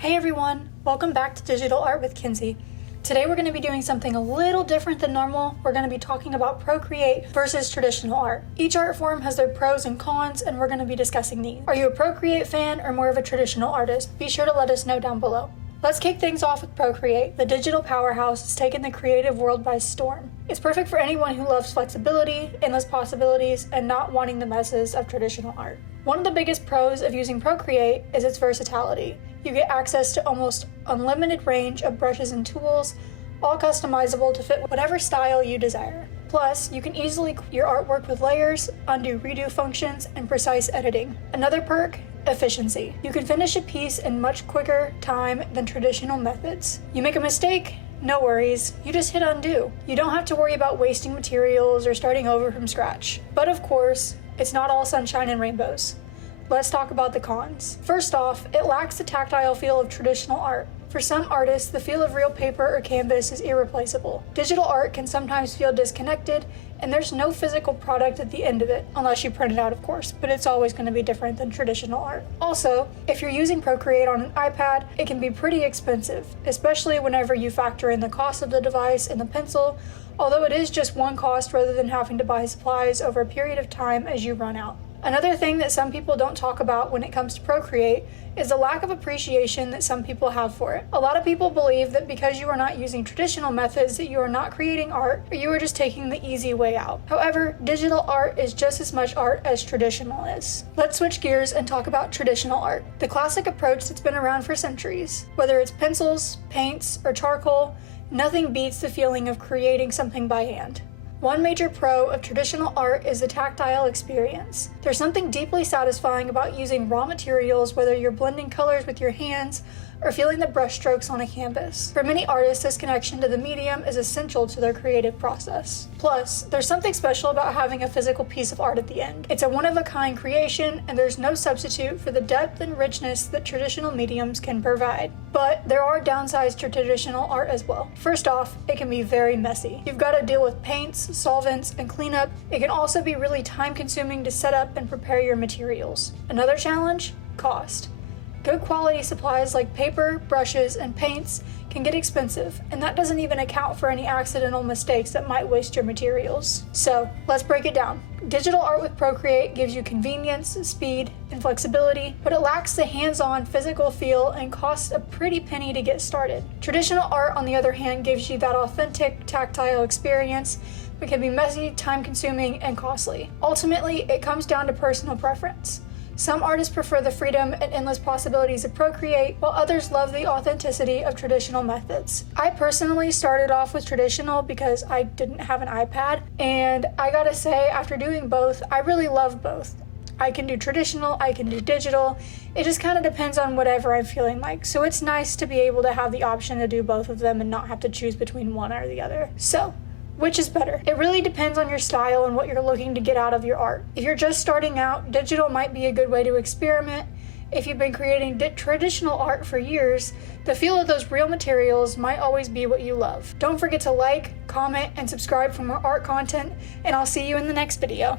Hey everyone, welcome back to Digital Art with Kenzie. Today we're going to be doing something a little different than normal. We're going to be talking about Procreate versus traditional art. Each art form has their pros and cons, and we're going to be discussing these. Are you a Procreate fan or more of a traditional artist? Be sure to let us know down below. Let's kick things off with Procreate. The digital powerhouse has taken the creative world by storm. It's perfect for anyone who loves flexibility, endless possibilities, and not wanting the messes of traditional art. One of the biggest pros of using Procreate is its versatility. You get access to almost unlimited range of brushes and tools, all customizable to fit whatever style you desire. Plus, you can easily create your artwork with layers, undo redo functions, and precise editing. Another perk, efficiency. You can finish a piece in much quicker time than traditional methods. You make a mistake? No worries, you just hit undo. You don't have to worry about wasting materials or starting over from scratch. But of course, it's not all sunshine and rainbows. Let's talk about the cons. First off, it lacks the tactile feel of traditional art. For some artists, the feel of real paper or canvas is irreplaceable. Digital art can sometimes feel disconnected, and there's no physical product at the end of it, unless you print it out, of course, but it's always going to be different than traditional art. Also, if you're using Procreate on an iPad, it can be pretty expensive, especially whenever you factor in the cost of the device and the pencil, although it is just one cost rather than having to buy supplies over a period of time as you run out. Another thing that some people don't talk about when it comes to Procreate is the lack of appreciation that some people have for it. A lot of people believe that because you are not using traditional methods that you are not creating art, or you are just taking the easy way out. However, digital art is just as much art as traditional is. Let's switch gears and talk about traditional art, the classic approach that's been around for centuries. Whether it's pencils, paints, or charcoal, nothing beats the feeling of creating something by hand. One major pro of traditional art is the tactile experience. There's something deeply satisfying about using raw materials, whether you're blending colors with your hands or feeling the brushstrokes on a canvas. For many artists, this connection to the medium is essential to their creative process. Plus, there's something special about having a physical piece of art at the end. It's a one-of-a-kind creation, and there's no substitute for the depth and richness that traditional mediums can provide. But there are downsides to traditional art as well. First off, it can be very messy. You've got to deal with paints, solvents, and cleanup. It can also be really time-consuming to set up and prepare your materials. Another challenge? Cost. Good quality supplies like paper, brushes, and paints can get expensive, and that doesn't even account for any accidental mistakes that might waste your materials. So, let's break it down. Digital art with Procreate gives you convenience, speed, and flexibility, but it lacks the hands-on physical feel and costs a pretty penny to get started. Traditional art, on the other hand, gives you that authentic, tactile experience, but can be messy, time-consuming, and costly. Ultimately, it comes down to personal preference. Some artists prefer the freedom and endless possibilities of Procreate, while others love the authenticity of traditional methods. I personally started off with traditional because I didn't have an iPad, and I gotta say, after doing both, I really love both. I can do traditional, I can do digital. It just kind of depends on whatever I'm feeling like. So it's nice to be able to have the option to do both of them and not have to choose between one or the other. So, which is better? It really depends on your style and what you're looking to get out of your art. If you're just starting out, digital might be a good way to experiment. If you've been creating traditional art for years, the feel of those real materials might always be what you love. Don't forget to like, comment, and subscribe for more art content, and I'll see you in the next video.